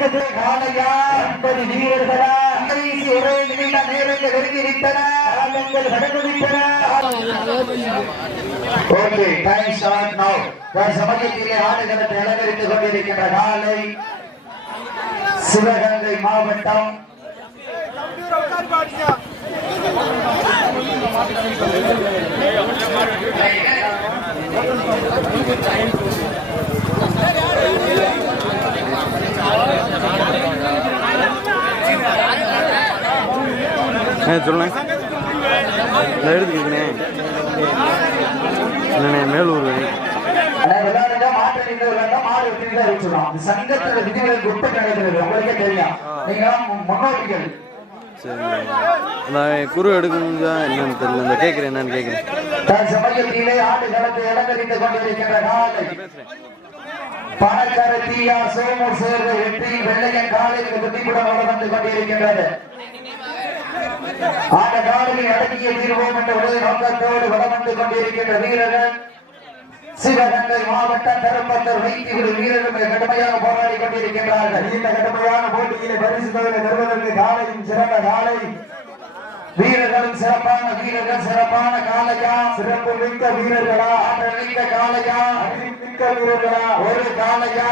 இடத்துல காலையா என்பது வீரர்களா கடைசி ஒரே நிமிட நேரங்கள் நெருங்கி விட்டன காலங்கள் கடந்து விட்டன ஓகே டைம் ஸ்டார்ட் நவ சமயத்திலே ஆடுகளத்தை அலங்கரித்துக் கொண்டிருக்கின்ற காலை சிவகங்கை மாவட்டம் ஆ சொல்லுண்ணே நான் எடுத்துக்கிங்கண்ணே என்னண்ணே மேலூர் வழி ஆனா விளையாடுங்க, மாட்டு நின்று விளையாண்டா மாடு வெற்றி தான் வச்சிடலாம். இந்த சங்கத்தோட விதிகளுக்கு உட்பட்டு நடக்கிறது உங்களுக்கே தெரியும். நீங்க முன்னோடிகள். நான் குரு எடுக்கணும் தான் என்னன்னு தெரியல. இந்த கேட்குறேன் என்னன்னு கேட்குறேன் பணக்கார தீயா சோமு வெற்றி வெள்ளையன் வந்து கொண்டிருக்கின்றது. ஆண்ட காலையில் அடக்கிய தீர்வோம் என்ற உலக நோக்கத்தோடு வளம் வந்து கொண்டிருக்கின்ற வீரர்கள் சிவகங்கை மாவட்டம் கருப்பத்தூர் வைத்திகுடி வீரர்கள் கடுமையாக போராடி கொண்டிருக்கின்றார்கள். இந்த கடுமையான போட்டியிலே பரிசு தொகையை பெறுவதற்கு காலையும் சிறந்த காலை. வீரர்களும் சிறப்பான வீரர்கள் சிறப்பான காலையா சிறப்பு மிக்க வீரர்களா? ஆற்றல் மிக்க காலையா மிக்க வீரர்களா? ஒரு காலையா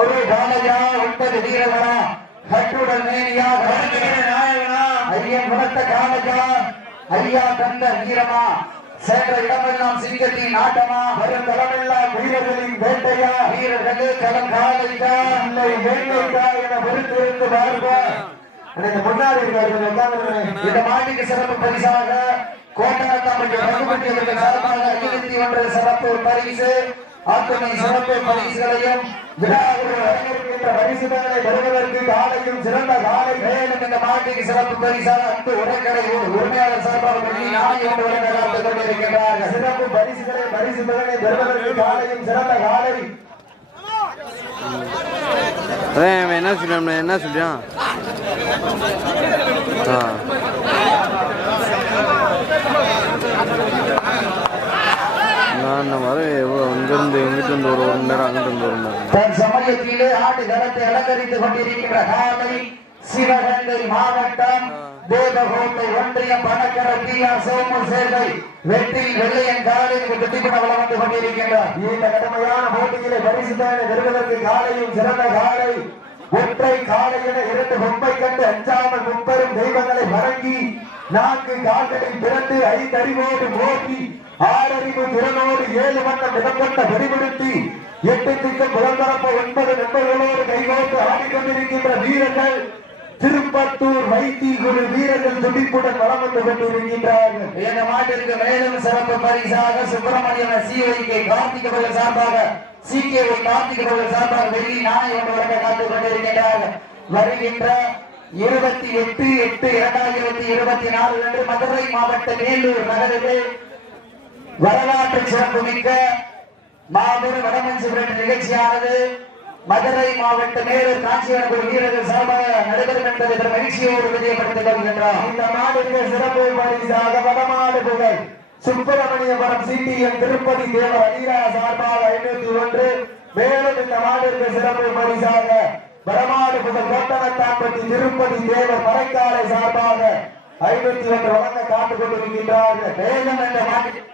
ஒரு காலையா ஒன்பது வீரர்களா. கட்டுடல் மேனியா கருத்துகிற நாயகனா? ஐயன் குணத்த காலஜா ஐயா தந்த வீரமா? சென்ற இடமெல்லாம் சிங்கத்தின் ஆட்டமா வரும் தளமெல்லாம் வீரர்களின் வேட்டையா? வீரர்களே களம் காலையா இல்லை வேட்டையா என பொறுத்திருந்து பார்ப்போம் இந்த முன்னாடி இந்த மாட்டுக்கு சிறப்பு பரிசாக கோட்டரத்தம்பட்டி ரகுபதி அவர்கள் சார்பாக ஐநூத்தி ஒன்று சிறப்பு பரிசு அத்துணை சிறப்பு பரிசுகளையும் பரிசுகளை பெறுவதற்கு காலையும் சிறந்த காலை மேலும் இந்த சிறப்பு பரிசாக அன்பு உரிமையாளர் சார்பாக சிறப்பு பரிசுகளை பெறுவதற்கு காலையும் சிறந்த காலை. என்ன சொல்லியான் என்ன சொல்லியான் நான் வர இங்கிட்டு இருந்து ஒரு ஒரு நேரம் அங்கிட்டு இருந்து ஒரு நேரம் தன் சமயத்திலே ஆடு களத்தை அலங்கரித்துக் கொண்டிருக்கின்ற காலை சிவகங்கை மாவட்டம் தேவகோட்டை ஒன்றியம் பணக்கர தீயா சோமு சேர்வை வெற்றி வெள்ளையன் காலையில் வெற்றிப்பட வளம் வந்து கொண்டிருக்கின்றார் இந்த கடுமையான போட்டியிலே பரிசு தானே பெறுவதற்கு காலையும் சிறந்த காலை. ஒற்றை காலை என இரண்டு பொம்மை கண்டு அஞ்சாமல் முப்பெரும் தெய்வங்களை வணங்கி நான்கு கால்களில் பிறந்து ஐந்தறிவோடு மோதி ஆறறிவு திறனோடு ஏழு வண்ண இடம்பெற்ற வெடிவிடுத்தி எட்டு திட்டம் புலந்தரப்ப ஒன்பது நண்பர்களோடு கைகோத்து ஆடிக்கொண்டிருக்கின்ற வீரர்கள் திருப்பத்தூர் வைத்திகுரு வீரர்கள் துடிப்புடன் வளம் வந்து கொண்டிருக்கின்றார்கள் இந்த மாட்டிற்கு மேலும் சிறப்பு பரிசாக சுப்பிரமணியன சிஐகே கார்த்திக் அவர்கள் சார்பாக சிகேவை கார்த்திக் அவர்கள் சார்பாக வெள்ளி நாணயம் ஒன்று வழங்க காத்துக் கொண்டிருக்கின்றார்கள். வருகின்ற இருபத்தி எட்டு எட்டு இரண்டாயிரத்தி இருபத்தி நாலு அன்று மதுரை மாவட்ட மேலூர் நகரிலே வரலாற்று சிறப்புமிக்க மாபெரும் வடமஞ்சி நிகழ்ச்சியானது. மதுரை மாவட்ட மேலூர் காட்சியமைப்பு வீரர்கள் சார்பாக நடைபெறும் என்பதை பெரும் மகிழ்ச்சியோடு தெரியப்படுத்திக் கொள்கின்றார் இந்த நாடுக்கு சிறப்பு பரிசாக வடமாடு புகழ் சுப்பிரமணியபுரம் சிபிஎம் திருப்பதி தேவ அடிரா சார்பாக ஐநூத்தி ஒன்று. மேலும் இந்த நாட்டிற்கு சிறப்பு பரிசாக வடமாடு புகழ் கோட்டனத்தாம்பட்டி திருப்பதி தேவ மறைக்காலை சார்பாக ஐநூத்தி ஒன்று வழங்க காத்துக் கொண்டிருக்கின்றார்கள். மேலும் இந்த நாட்டிற்கு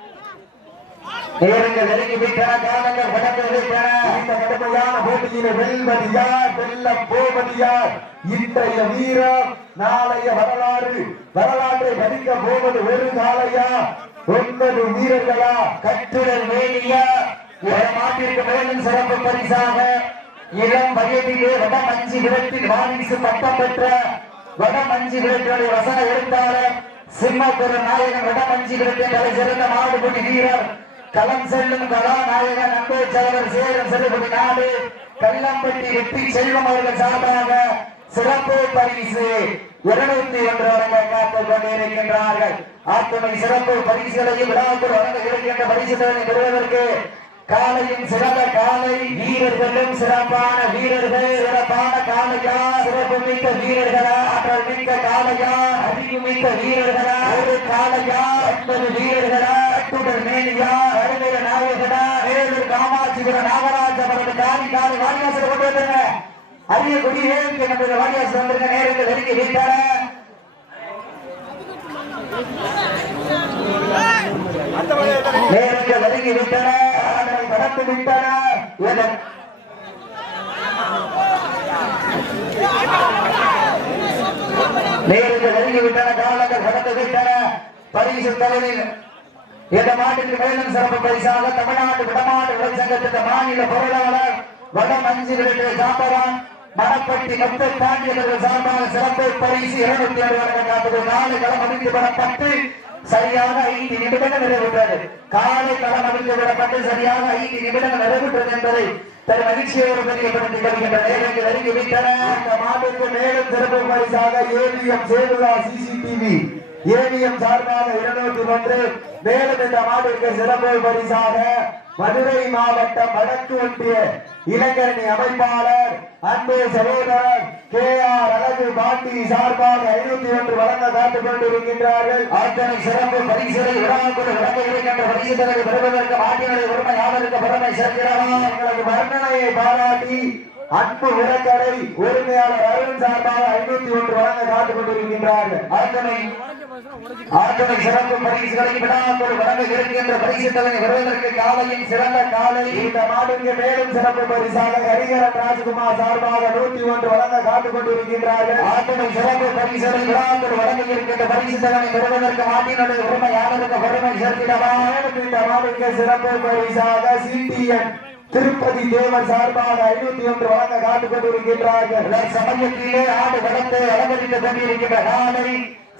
நேரங்கள் நெருங்கி விட்டன காலங்கள் கடந்து விட்டன இந்த கடுமையான போட்டியில வெல்வது யார் வெல்ல போவது யார் இன்றைய வீரம் நாளைய வரலாறு. வரலாற்றை பதிக்க போவது ஒரு காலையா ஒன்பது வீரர்களா? கட்டுடல் வேலியா? மாட்டிற்கு மேலும் சிறப்பு பரிசாக இளம் வயதிலே வடமஞ்சி விரட்டில் வாரிசு பட்டம் பெற்ற வடமஞ்சி விரட்டுடைய வசன எழுத்தாளர் சிம்மபுர நாயகன் வடமஞ்சி விரட்டின் தலை சிறந்த மாடுபடி வீரர் களம் செல்லும் கதாநாயகன் அன்பே சகலர் சேரம் செல்லுபடி நாடு கல்லம்பட்டி வெற்றி செல்வம் அவர்கள் சார்பாக சிறப்பு பரிசு இருநூத்தி ஒன்று வழங்க காத்துக் கொண்டிருக்கின்றார்கள் ஆத்துமை சிறப்பு பரிசுகளையும் விழாவுக்கு வழங்க இருக்கின்ற பரிசுகளை பெறுவதற்கு காலையும் சிறந்த காலை வீரர்களும் சிறப்பான வீரர்கள் சிறப்பான காலையா சிறப்பு மிக்க வீரர்களா ஆற்றல் மிக்க காலையா அறிவு மிக்க வீரர்களா ஒரு காலையா ஒன்பது வீரர்களா அட்டுடல் மேலியா இருக்கிற நாகராஜ் அவரது காலி காலை வாடிவாசல் கொண்டு வந்துருங்க அரிய கொடி ஏழுக்கு நம்முடைய வாடிவாசல் வந்திருக்க. நேரத்தில் நெருங்கி வைத்தார நேரங்கள் நெருங்கி விட்டன ஆடலை கடந்து விட்டன இதன் நேரங்கள் நெருங்கி விட்டன காலங்கள் கடந்து விட்டன பரிசு தலைவர் இந்த மாட்டுக்கு மேலும் சிறப்பு பரிசாக தமிழ்நாடு விடமாட்டு விளைச்சங்கத்தின் மாநில பொருளாளர் வடம் மஞ்சிலிட்டு சாம்பரான் மணப்பட்டி மொத்த தாண்டியவர்கள் சார்பாக சிறப்பு பரிசு இருநூத்தி அறுபது காப்பது நாலு களம் அமைத்து விடப்பட்டு சரியாக ஐந்து நிமிடங்கள் நிறைவேற்றது. காலை களம் அமைத்து விடப்பட்டு சரியாக ஐந்து நிமிடங்கள் நிறைவேற்றது என்பதை தன் மகிழ்ச்சியோடு தெரியப்படுத்திக் கொள்கின்ற நேரங்கள் அறிக்கை விட்டன. இந்த மாட்டுக்கு மேலும் சிறப்பு பரிசாக ஏவிஎம் சேதுலா சிசிடிவி ஏவிஎம் சார்பாக இருநூத்தி ஒன்று மேலும் இந்த மாட்டிற்கு சிறப்பு பரிசாக மதுரை மாவட்டம் வடக்கு ஒன்றிய இளைஞரணி அமைப்பாளர் அன்பு சகோதரர் கே ஆர் அழகு பாட்டி சார்பாக ஐநூத்தி ஒன்று வழங்க காத்துக் கொண்டிருக்கின்றார்கள். அத்தனை சிறப்பு பரிசுகளை விழாக்குள் வழங்க இருக்கின்ற பரிசுகளை பெறுவதற்கு மாட்டினுடைய உரிமை யாவருக்கு பெருமை சேர்க்கிறோம் எங்களது வர்ணனையை பாராட்டி அன்பு விறக்கடை உரிமையாளர் அருண் சார்பாக ஐநூத்தி ஒன்று வழங்க காத்துக் கொண்டிருக்கின்றார்கள் அத்தனை ஆற்றலை சிறப்பு பரிசுகளை விடாமல் வழங்க இருக்கின்ற பரிசு தலைமை வருவதற்கு காலையின் சிறந்த காலை. இந்த மாடுக்கு மேலும் சிறப்பு பரிசாக ஹரிகரன் ராஜ்குமார் சார்பாக நூத்தி ஒன்று வழங்க காத்துக் கொண்டிருக்கின்றார்கள் ஆற்றலை சிறப்பு பரிசுகளை விடாமல் வழங்க இருக்கின்ற பரிசு தலைமை வருவதற்கு மாட்டினுடைய உரிமை யாருக்கு பெருமை சேர்த்திடவா? இந்த மாடுக்கு சிறப்பு பரிசாக சிடிஎன் திருப்பதி தேவர் சார்பாக ஐநூத்தி ஒன்று வழங்க காத்துக் கொண்டிருக்கின்றார்கள். சமயத்திலே ஆடு வளர்த்து அலங்கரித்துக் கொண்டிருக்கின்ற காலை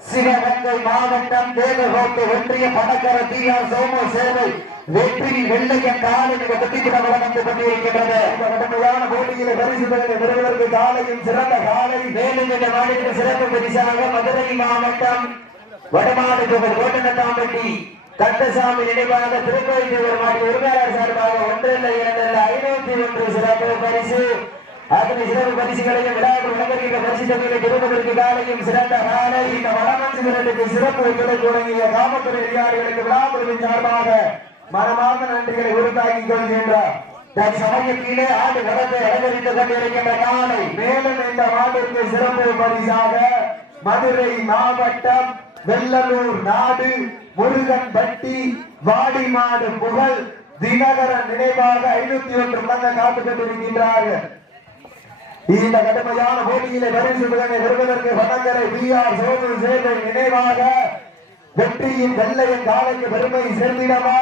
சிவகங்கை மாவட்டம் தேவகோட்டை ஒன்றிய பணக்கர டி ஆர் சோமு சேவை வெற்றியின் வெள்ளைய காலையில் வெற்றிவிட வழங்கி கொண்டிருக்கின்றது. இந்த கடுமையான போட்டியில பரிசுகளை பெறுவதற்கு காலையும் சிறந்த காலை மேலும் இந்த நாளிற்கு சிறப்பு பரிசாக மதுரை மாவட்டம் வடமாடு கோவில் கோட்டநத்தாம்பட்டி கந்தசாமி நினைவாக திருக்கோயில் தேவர் உரிமையாளர் சார்பாக ஒன்றில் இரண்டில் ஐநூத்தி ஒன்று சிறப்பு பரிசு. அத்தனை சிறப்பு பரிசுகளையும் விழாவில் விளங்குகின்ற பரிசு தொகையை பெறுவதற்கு காலையும் சிறந்த காலை இந்த வடமஞ்சு விரலுக்கு சிறப்பு ஒத்துழை தொடங்கிய காமத்துறை அதிகாரிகளுக்கு விழாக்குழுவின் சார்பாக மனமார்ந்த நன்றிகளை உறுத்தாக்கிக் கொள்கின்றார் தன் சமயத்திலே ஆடு வளத்தை அலங்கரித்துக் கொண்டிருக்கின்ற காலை மேலும் இந்த மாட்டிற்கு சிறப்பு பரிசாக மதுரை மாவட்டம் வெள்ளலூர் நாடு முருகன் பட்டி வாடிமாடு புகழ் தினகரன் நினைவாக ஐநூத்தி ஒன்று மடங்க காத்துக் கொண்டிருக்கின்றார்கள். இந்த கடுமையான போட்டியிலே பரிசு முதலை பெறுவதற்கு வடகரை பி ஆர் சோது சேவை நினைவாக வெற்றியின் வெள்ளையின் காலைக்கு பெருமை சேர்ந்திடவா?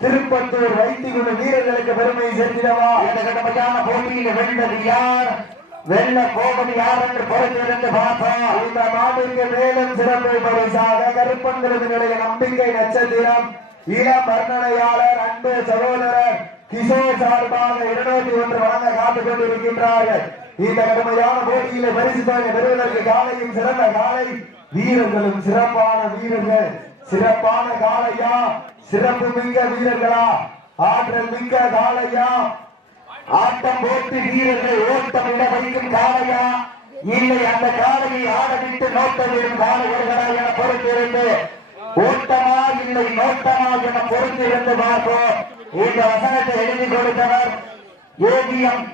திருப்பத்தூர் வைத்திகுழு வீரர்களுக்கு பெருமை சேர்ந்திடவா? இந்த கடுமையான போட்டியில் வென்றது யார்? வெள்ள போவது யார் என்று பொறுத்திருந்து பார்த்தோம் இந்த மாட்டிற்கு மேலும் சிறப்பு பரிசாக கருப்பன்களுடைய நம்பிக்கை நட்சத்திரம். இளம் வர்ணனையாளர் அன்பு சகோதரர் கிஷோர் சார்பாக இருநூத்தி ஒன்று வழங்க காத்துக் கொண்டிருக்கின்றார்கள். இந்த கடுமையான போட்டியில பரிசு தொகை பெறுவதற்கு காலையும் சிறந்த காலை. வீரர்களும் சிறப்பான வீரர்கள். சிறப்பான காலையா? சிறப்பு மிக்க வீரர்களா? ஆற்றல் மிக்க காலையா? ஆட்டம் போட்டு வீரர்கள் ஓட்டம் இட வைக்கும் காளையா? இல்லை அந்த காளையை ஆடவிட்டு நோட்டம் நோட்டமிடும் காளையர்களா என பொறுத்திருந்து ஓட்டமா இல்லை நோட்டமா என பொறுத்திருந்து பார்ப்போம். இந்த வசனத்தை எழுதி கொடுத்தவர் AVM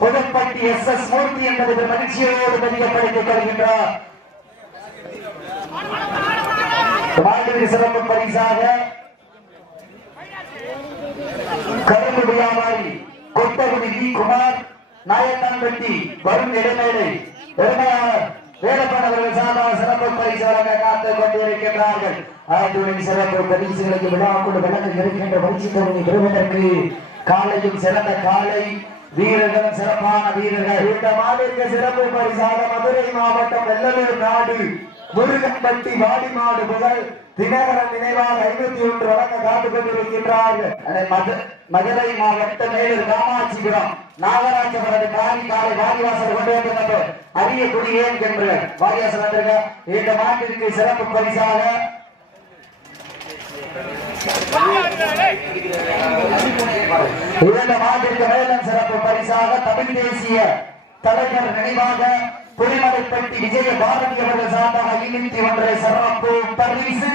Puduppatti S S Murthy என்பது மகிழ்ச்சியோடு தெரியப்படுத்திக் கொள்கின்றார். சிறப்பு பரிசாக கரும்பு வியாபாரி கொட்டகுடி வி குமார் நாயக்கன்பட்டி வரும் இடைமேடை பெருமையாளர் வேடப்பனவர்கள் சார்பாக சிறப்பு பரிசு வழங்க காத்துக் கொண்டிருக்கின்றார்கள். ஆய்வுகளின் சிறப்பு பரிசுகளுக்கு விழாக்குழு வழங்க இருக்கின்ற பரிசு தொகையை பெறுவதற்கு காலையும் சிறந்த காலை வீரர்கள் சிறப்பான வீரர்கள் இந்த மாநில சிறப்பு பரிசாக மதுரை மாவட்டம் வெள்ளலூர் நாடு முருகன்பட்டி வாடிமாடு முதல் தினகரன் நினைவாக ஐநூத்தி ஒன்று வழங்க காத்து கொண்டிருக்கின்றார்கள். மதுரை மாவட்ட மேலூர் காமாட்சிபுரம் நாகராஜபுரம் காணி காலை வாரிவாசல் கொண்டு வந்தது அரிய குடி ஏன் என்று வாரிவாசல் வந்திருக்க. இந்த மாட்டிற்கு சிறப்பு பரிசாக இந்த மாட்டிற்கு மேலும் சிறப்பு பரிசாக தமிழ் தேசிய தலைவர் நினைவாக குடிமலைப்பட்டி விஜய பாரதி அவர்கள் சார்பாக ஐநூத்தி ஒன்றை சிறப்பு பரிசு.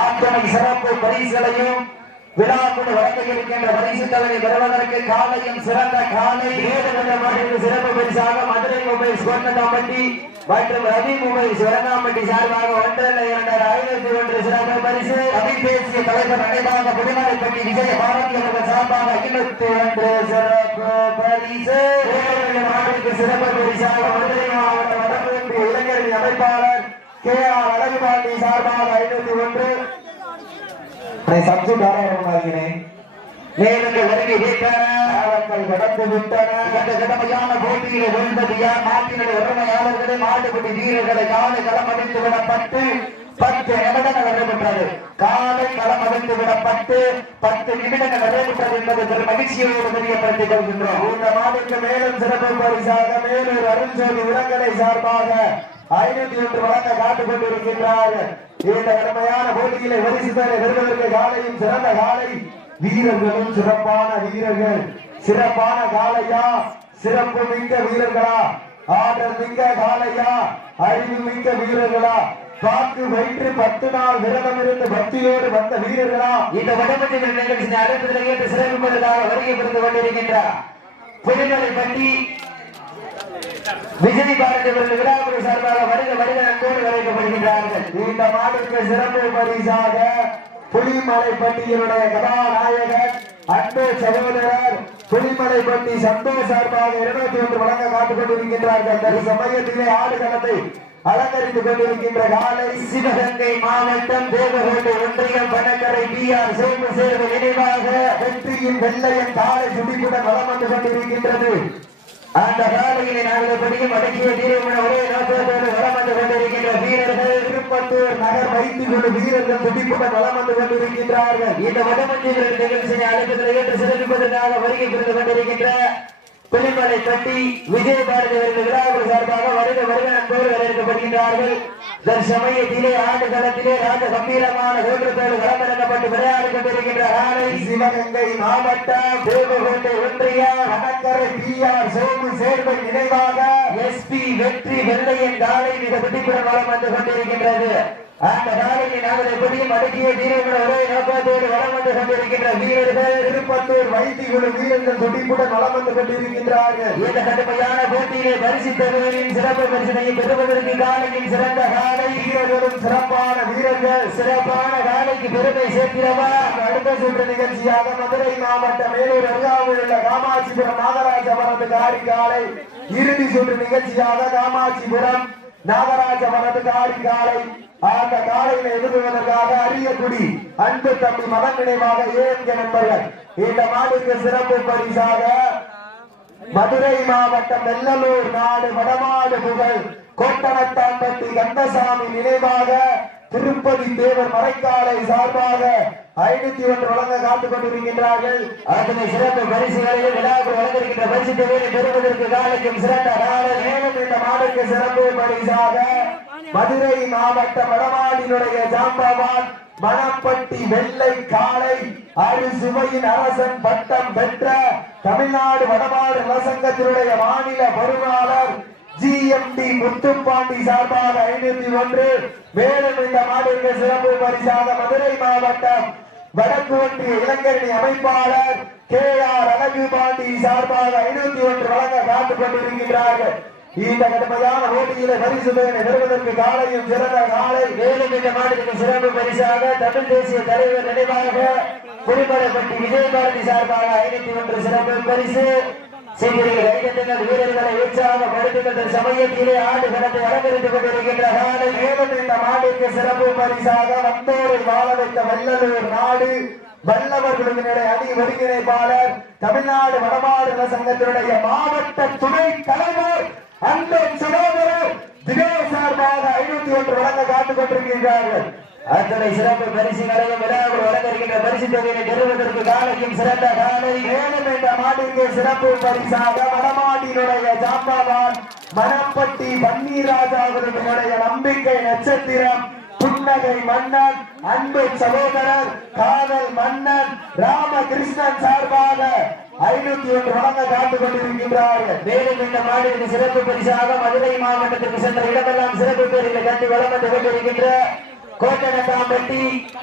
ஆத்தனை சிறப்பு பரிசுகளையும் விழாக்குழு வழங்க இருக்கின்ற பரிசு தலைவரை பெறுவதற்கு காலையும் சிறந்த காலை. சிறப்பு பரிசாக மதுரை மொபைல்ஸ் கோட்டதாம்பட்டி மற்றும் ரவி மொபைல்ஸ் வரங்காம்பட்டி சார்பாக ஒன்றல்ல இரண்டரை ஐநூத்தி ஒன்று சிறப்பு பரிசு. ரவி பேசிய தலைவர் நடைபாக புதுமலைப்பட்டி விஜய பாரதி அவர்கள் சார்பாக ஐநூத்தி ஒன்று சிறப்பு பரிசு. நாட்டிற்கு சிறப்பு பரிசாக மதுரை மாவட்ட வடக்கு இளைஞரின் அமைப்பாளர் கே ஆர் அழகுபாண்டி சார்பாக ஐநூத்தி ஒன்று. சப்ஜெக்ட் ஆராயமாகிறேன் நேரங்க வருகை வீட்டான கடந்து விட்டன. இந்த கடமையான போட்டியில வெல்வது யார்? நாட்டினுடைய உரிமையாளர்களே மாட்டுப்பட்டி வீரர்களை காலை களமடித்து விடப்பட்டு பத்து நிமிடங்கள் நடைபெற்றது. காலை களமடித்து விடப்பட்டு பத்து நிமிடங்கள் நடைபெற்றது என்பது பெரும் மகிழ்ச்சியோடு தெரியப்படுத்திக் கொள்கின்றோம். இந்த மாட்டுக்கு மேலும் சிறப்பு பரிசாக மேலூர் அருள்ஜோதி உலகலை சார்பாக ஐநூத்தி ஒன்று வழங்க காத்துக் கொண்டிருக்கின்றார்கள் இந்த கடுமையான போட்டியிலே பரிசுகளை பெறுவதற்கு காலையும் சிறந்த காலை வீரர்களும் சிறப்பான வீரர்கள். சிறப்பான காலையா சிறப்பு மிக்க வீரர்களா. ஆற்றல் மிக்க காலையா அறிவு மிக்க வீரர்களா. பாக்கு வயிற்று பத்து நாள் விரதம் இருந்து பக்தியோடு வந்த வீரர்களா. இந்த வடமட்டி நிகழ்ச்சி அழைப்பதில் ஏற்று சிறப்பிப்பதற்காக வருகை புரிந்து கொண்டிருக்கின்றார் புலிமலை பட்டி விஜய் பாரதி அவர்கள் விழாக்குழு சார்பாக வருக வருக அன்போடு வரவேற்கப்படுகின்றார்கள். இந்த மாட்டுக்கு சிறப்பு பரிசாக புலிமலைப்பட்டியினுடைய கதாநாயகர் அன்பு சகோதரர் புலிமலைப்பட்டி சந்தோஷ் சார்பாக இருநூத்தி ஒன்று வழங்க காத்துக் கொண்டிருக்கின்றார்கள். தரு சமயத்திலே ஆடு களத்தை அலங்கரித்துக் கொண்டிருக்கின்ற காலை சிவகங்கை மாவட்டம் தேவகோட்டை ஒன்றியம் பணக்கரை பி ஆர் சோமசேர்வு நினைவாக வெற்றியின் வெள்ளையன் காலை சுடிப்புடன் வளம் வந்து கொண்டிருக்கின்றது. அந்த காலையினை நாங்கள் படியும் அடக்கிய தீரமான ஒரே நோக்கத்தோடு வளம் வந்து கொண்டிருக்கின்ற வீரர்கள். திருப்பத்தூர் நகர் வைத்துக் கொண்டு வீரர்கள் துடிப்புடன் வளம் வந்து கொண்டிருக்கின்றார்கள். இந்த வடமஞ்சிகள் நிகழ்ச்சியை அழைப்பதில் ஏற்று சிறப்பிப்பதற்காக வருகை புரிந்து கொண்டிருக்கின்ற புலிமலை கட்டி விஜய பாரதி அவர்கள் விழாவுக்கு சார்பாக வருக வருக நண்பர்கள் வரவேற்கப்படுகின்றார்கள் தற்சமயத்திலே ஆண்டு களத்திலே ராஜ கம்பீரமான தோற்றத்தோடு களமிறக்கப்பட்டு விளையாடி கொண்டிருக்கின்ற ஆலை சிவகங்கை மாவட்டம் தேவகோட்டை ஒன்றியா வடக்கரை பி ஆர் சோமு சேர்வை நினைவாக எஸ்பி வெற்றி வெள்ளையின் காலை மிக துடிப்புடன் வளம் வந்து கொண்டிருக்கின்றது. அந்த காலையை நாங்கள் எப்படியும் அடக்கிய வீரர்களை ஒரே நோக்கத்தோடு வளம் வந்து கொண்டிருக்கின்ற வீரர்கள் திருப்பத்தூர் வைத்திகுழு வீரர்கள் துடிப்புடன் வளம் வந்து கொண்டிருக்கின்றார்கள். இந்த கடுமையான போட்டியிலே பரிசு தருவதின் சிறப்பு பரிசனை பெறுவதற்கு காலையின் சிறந்த காலை. வீரர்களும் சிறப்பான வீரர்கள். சிறப்பான காலைக்கு பெருமை சேர்க்கிறவா? அடுத்த சுற்று நிகழ்ச்சியாக மதுரை மாவட்டம் மேலூர் அருகாமையில் உள்ள காமாட்சிபுரம் நாகராஜ வரது காரி காலை. இறுதி சுற்று நிகழ்ச்சியாக காமாட்சிபுரம் நாகராஜ மனது காரி காலை அந்த காலையில் எதிர்கொள்வதற்காக அரியக்குடி அன்பு தம்பி மகன் நினைவாக ஏஎம்கே நண்பர்கள் இந்த மாடுக்கு சிறப்பு பரிசாக மதுரை மாவட்டம் வெள்ளலூர் நாடு வடமாடு புகழ் கோட்டனத்தாம்பட்டி கந்தசாமி நினைவாக திருப்பதி தேவர் மறைக்காலை சார்பாக ஐநூத்தி ஒன்று வழங்க காத்துக் கொண்டிருக்கின்றார்கள். அதனை சிறந்த பரிசுகளையும் விழாவுக்கு வழங்கிருக்கின்ற பரிசு தொகையை பெறுவதற்கு காலைக்கும் சிறந்த நாளை மேலும் இந்த மாடுக்கு சிறப்பு பரிசாக மதுரை மாவட்ட வடமாடியினுடைய ஜாம்பவான் மணப்பட்டி வெள்ளை காளை அறு சுவையின் அரசன் பட்டம் பெற்ற தமிழ்நாடு வடமாடு நலசங்கத்தினுடைய மாநில பொறுப்பாளர் ஜிஎம்டி முத்துப்பாண்டி சார்பாக ஐநூத்தி ஒன்று. மேலும் இந்த மாடிற்கு சிறப்பு பரிசாக மதுரை மாவட்டம் வடக்கு ஒன்றிய இளைஞரணி அமைப்பாளர் கே ஆர் அழகு பாண்டி சார்பாக ஐநூத்தி ஒன்று வழங்க காத்துக் கொண்டிருக்கின்றார்கள். இந்த கடுமையான போட்டியில பரிசு தொகையை பெறுவதற்கு காலையும் சிறந்த காலை. மேலும் இந்த மாநிலத்திற்கு சிறப்பு பரிசாக தமிழ் தேசிய தலைவர் நினைவாக குறிப்பிடப்பட்டு விஜயபாரதி சார்பாக ஐநூத்தி ஒன்று சிறப்பு பரிசு. சீக்கிரம் கைகட்டுங்கள் வீரர்களை உற்சாகப்படுத்துகின்ற சமயத்திலே ஆடு கடந்து வரவிருந்து கொண்டிருக்கின்ற காலை மேலும் இந்த மாடிற்கு சிறப்பு பரிசாக வந்தோரை வாழ வைத்த வல்லலூர் நாடு. வல்லவர் குழுவினுடைய அணி ஒருங்கிணைப்பாளர் தமிழ்நாடு வடமாடு சங்கத்தினுடைய மாவட்ட துணை தலைவர் அந்த சகோதரர் தினேஷ் சார்பாக ஐநூத்தி ஒன்று வழங்க காத்துக் கொண்டிருக்கின்றார்கள். அத்தனை சிறப்பு பரிசுகளையும் விழாவில் வழங்கிருக்கின்ற பரிசு தொகையை பெறுவதற்கு காலையும் சிறந்த காலை வேணும் என்ற மாட்டிற்கு சிறப்பு பரிசாக வடமாட்டினுடைய ஜாம்பவான் மணப்பட்டி பன்னீர்ராஜா அவர்களுடைய நம்பிக்கை நட்சத்திரம் புன்னகை மன்னன் அன்பு சகோதரர் காதல் மன்னன் ராமகிருஷ்ணன் சார்பாக ஐநூத்தி ஒன்று வழங்க காத்துக் கொண்டிருக்கின்றார்கள் மேலும் இந்த மாநிலத்தின் சிறப்பு பரிசாக மதுரை மாவட்டத்திற்கு சென்ற இடமெல்லாம் சிறப்பு பேரில் கண்டு வழங்கப்பட்டு கொண்டிருக்கின்ற கோட்டனத்தாம்பட்டி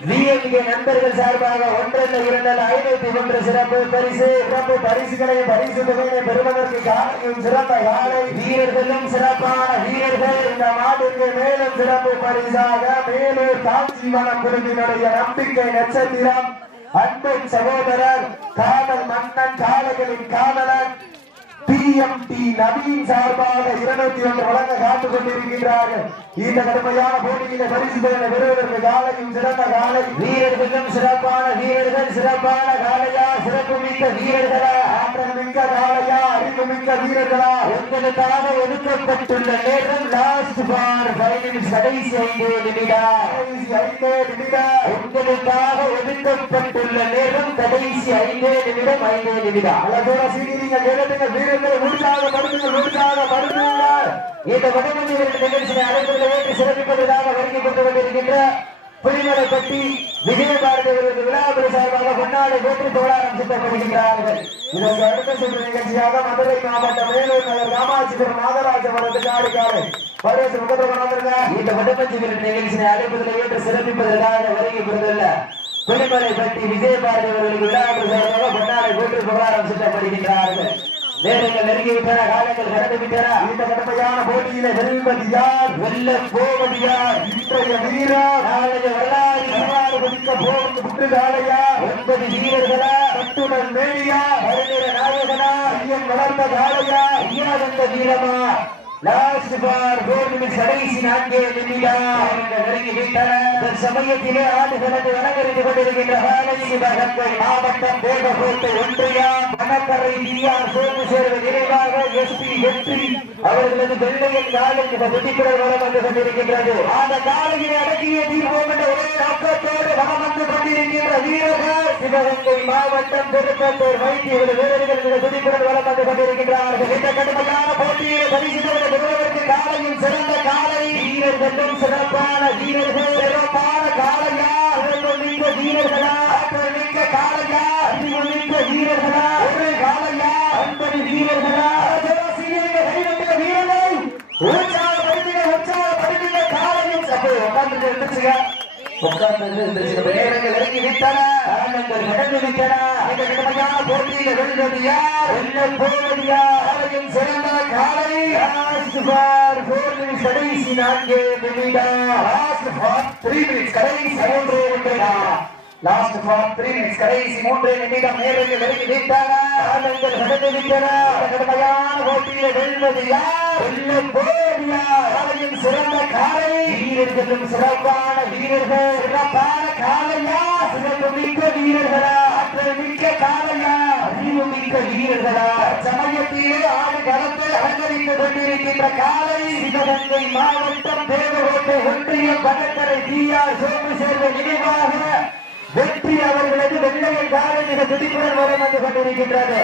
விஎம்கே நண்பர்கள் சார்பாக ஒன்றல்ல இரண்டல்ல ஐநூத்தி ஒன்று சிறப்பு பரிசு சிறப்பு பரிசுகளை பரிசு தொகையை பெறுவதற்கு காலையும் சிறந்த காலை வீரர்களும் சிறப்பான வீரர்கள் இந்த மாட்டுக்கு மேலும் சிறப்பு பரிசாக மேலூர் காஞ்சிவனம் குழுவினுடைய நம்பிக்கை நட்சத்திரம். அன்பின் சகோதரர் காதல் மன்னன் காலங்களின் காதலன் பிஎம்டி நவீன் சார்பாக இருநூத்தி ஒன்று வழங்க காத்துக் கொண்டிருக்கின்றார்கள் இந்த கடுமையான போட்டியில பரிசு பெற பெறுவதற்கு காலையும் சிறந்த காலை. வீரர்களும் சிறப்பான வீரர்கள் சிறப்பான காலையா சிறப்பு மிக்க வீரர்களா? ஆற்றல் மிக்க காலையா அறிவு மிக்க வீரர்களா? உங்களுக்காக ஒதுக்கப்பட்டுள்ள நேரம் லாஸ்ட் பார் ஃபைனல்ஸ் கடைசி ஐந்து நிமிடம். கடைசி ஐந்து நிமிடம். உங்களுக்காக ஒதுக்கப்பட்டுள்ள நேரம் ஐந்து நிமிடம் ஐந்து நிமிடம். அழகோட சீனிங்க கேளுங்க வீரர்களை உற்சாக படுத்துங்க உற்சாக படுத்துங்க இந்த வடமொழி நிகழ்ச்சியை அழைப்புகளை ஏற்று சிறப்பிப்பதற்காக வருகை கொண்டு கொண்டிருக்கின்ற புலிமலைப்பட்டி விஜயபாரதி அவர்களுக்கு விழாபுரி சார்பாக கொண்டாடி போற்றி தோழாரம் சித்தப்படுகின்றார்கள். இதற்கு அடுத்த சுற்று நிகழ்ச்சியாக மதுரை மாவட்டம் வேலூர் நகர் ராமாஜிபுரம் நாகராஜ வரது காரிக்காரை பரிசு முகத்தவனாக இந்த வடமஞ்சி நிகழ்ச்சியை அழைப்பதில் ஏற்று சிறப்பிப்பதற்காக வருகை புரிந்துள்ள பற்றி விஜயபாரதி அவர்களுக்கு விழாபுரி சார்பாக கொண்டாடி போற்றி தோழாரம் சித்தப்படுகின்றார்கள் நேரங்கள் நெருங்கிவிட்டன காலங்கள் கடந்து விட்டன இந்த கடுமையான போட்டியில வெல்வது யார்? வெல்ல போவது யார்? இன்றைய வீரா? நாளைய வரலாறு இவ்வாறு குதிக்க போவது புற்றுகாலையா ஒன்பது வீரர்களா? கட்டுடல் மேடியா வருகிற நாயகனா? ஐயன் வளர்ந்த காலையா ஐயா வந்த வீரமா? லாஸ்ட் பார் போர் கடைசி நான்கே நிமிடம். நெருங்கி விட்டன சமயத்திலே ஆடுகளது அலங்கரித்துக் கொண்டிருக்கின்ற காலை சிவகங்கை மாவட்டம் தேவகோட்டை ஒன்றியம் மணக்கரை டிஆர் சோமசேர்வு நிறைவாக எஸ்பி வெற்றி அவர்களது வெள்ளையின் காலை இந்த வெற்றிக்குறை வரம் வந்து கொண்டிருக்கின்றது. அந்த காலையில் அடக்கிய தீர்வோம் என்ற ஒரே நோக்கத்தோடு வரம் வந்து கொண்டிருக்கின்ற வீரர்கள் சிவகங்கை மாவட்டம் திருப்பத்தூர் வைத்திய வீரர்கள் இந்த வெற்றிக்குறை வரம் வந்து கொண்டிருக்கின்றார்கள். இந்த கடுமையான போட்டியை பரிசு பெறுவதற்கு காலையும் சிறந்த காலை. வீரர்களும் சிறப்பான வீரர்கள். சிறப்பான காலையா சிறப்பு மிக்க வீரர்களா. மிக்க காலையா அறிவு மிக்க வீரர்களா. ஒரு காலையா அன்பது வீரர்களா. வீரர்கள். உற்சாகப்படுத்தின உற்சாகப்படுத்தின காலையும் சபை உட்கார்ந்து இருந்துச்சுங்க உட்கார்ந்து இறங்கி விட்டன. காரணங்கள் விட்டன. போட்டியில் வெல்வது யார்? வெல்ல போவது யார் காலையும் சிறந்த காலை. கடைசி நான்கு நிமிடம். கடைசி மூன்று லாஸ்ட் ஃபார் த்ரீ மினிட்ஸ் கடைசி மூன்று நிமிடம் நேரங்கள் நெருங்கி விட்டன காலங்கள் கடந்து விட்டன கடுமையான போட்டியில் வெல்வது யார்? வெல்ல போவது யார்? காலையும் சிறந்த காலை. வீரர்களும் சிறப்பான வீரர்கள். சிறப்பான காலையா? சிறப்பு மிக்க வீரர்களா? ஆற்றல் மிக்க காலையா? அறிவு மிக்க வீரர்களா? சமயத்திலே ஆடு கலத்தை அலங்கரித்து கொண்டிருக்கின்ற காலை சிவகங்கை மாவட்டம் தேவகோட்டை ஒன்றியம் பகக்கரை டிஆர் சோமசேர்வ நினைவாக வெற்றி அவர்களது வெள்ளைய காலை மிக துடிப்புடன் வரம் வந்து கொண்டிருக்கின்றது.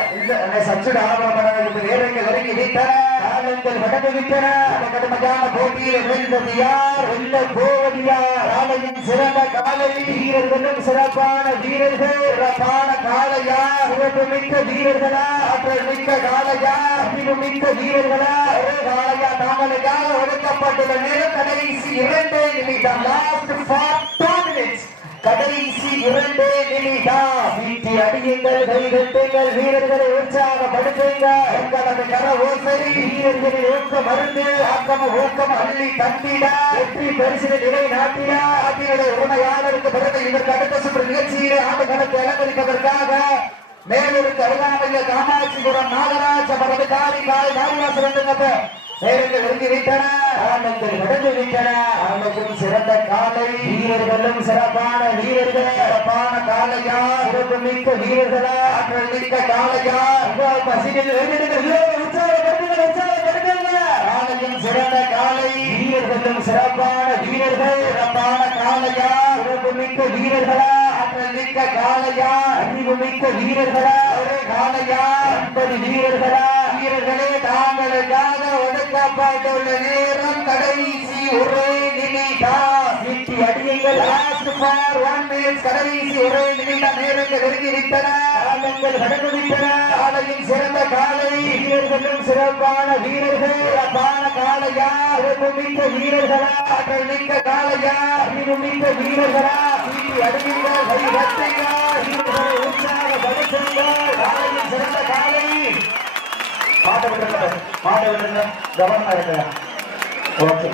சச்சுட ஆபரணங்களுக்கு நேரங்கள் வரைக்கும் விட்டன காலங்கள் கடந்து விட்டன. கடுமையான போட்டியில் வெல்வது யார்? வெல்ல போவது யார் காலையின் சிறந்த காலை. வீரர்களும் சிறப்பான வீரர்கள். சிறப்பான காலையா சிறப்பு மிக்க வீரர்களா? ஆற்றல் மிக்க காலையா அறிவு மிக்க வீரர்களா? ஒரே காலையா தாமலைக்காக ஒதுக்கப்பட்டுள்ள நேரம் கடைசி இரண்டு நிமிடம். லாஸ்ட் ஃபார் டூ மினிட்ஸ் கடைசி இரண்டு நிமிடம் வீட்டி அடியுங்கள் கைகட்டுங்கள் வீரர்களை உற்சாகப்படுத்துங்கள் உங்களது கர ஓசை வீரர்களின் ஊக்க மருந்து ஆக்கம ஊக்கம் அள்ளி தந்திட. வெற்றி பரிசு நிலை நாட்டிட ஆட்டினுடைய உரிமையாளருக்கு பிறகு இதற்கு அடுத்த சுற்று நிகழ்ச்சியிலே ஆண்டு கணக்கு அலங்கரிப்பதற்காக மேலூருக்கு அருகாமையில் காமாட்சிபுரம் நாகராஜ பரது காரி காலை நாகராஜ் வந்துங்க நேரங்கள் நெருங்கி விட்டன ஆண்டங்கள் நடந்து விட்டன ஆண்டுக்கும் சிறந்த காலை. வீரர்களும் சிறப்பான வீரர்கள். சிறப்பான காலையா? சிறப்பு மிக்க வீரர்களா? ஆற்றல் மிக்க காலையா? பசிகள் காலையும் சிறந்த காலை. வீரர்களும் சிறப்பான வீரர்கள். சிறப்பான காலையா? சிறப்பு மிக்க வீரர்களா? ஆற்றல் மிக்க காலையா? அறிவு மிக்க வீரர்களா? ஒரே காலையா? ஐம்பது வீரர்களா? ஒதுக்கப்பட்டுள்ள நேரம் கடைசி ஒரே நிமிடம். சிட்டி அடியுங்கள். லாஸ்ட் ஃபார் ஒன் மினிட் கடைசி ஒரே நிமிடம். நேரங்கள் நெருங்கி விட்டன காலங்கள் கடந்து விட்டன காலையில் காலையின் சிறந்த காலை. வீரர்களும் சிறப்பான வீரர்கள். சிறப்பான அறிவு மிக்க வீரர்களா? ஆற்றல் மிக்க காளையா அறிவு மிக்க வீரர்களா? சீட்டி அடிங்க கை கட்டுங்க வீரர்களை உற்சாகப்படுத்துங்க காலையின் சிறந்த காலை. மாட்டை விட்டுருங்க மாட்டை விட்டுருங்க. கவனமா இருக்க ஓகே.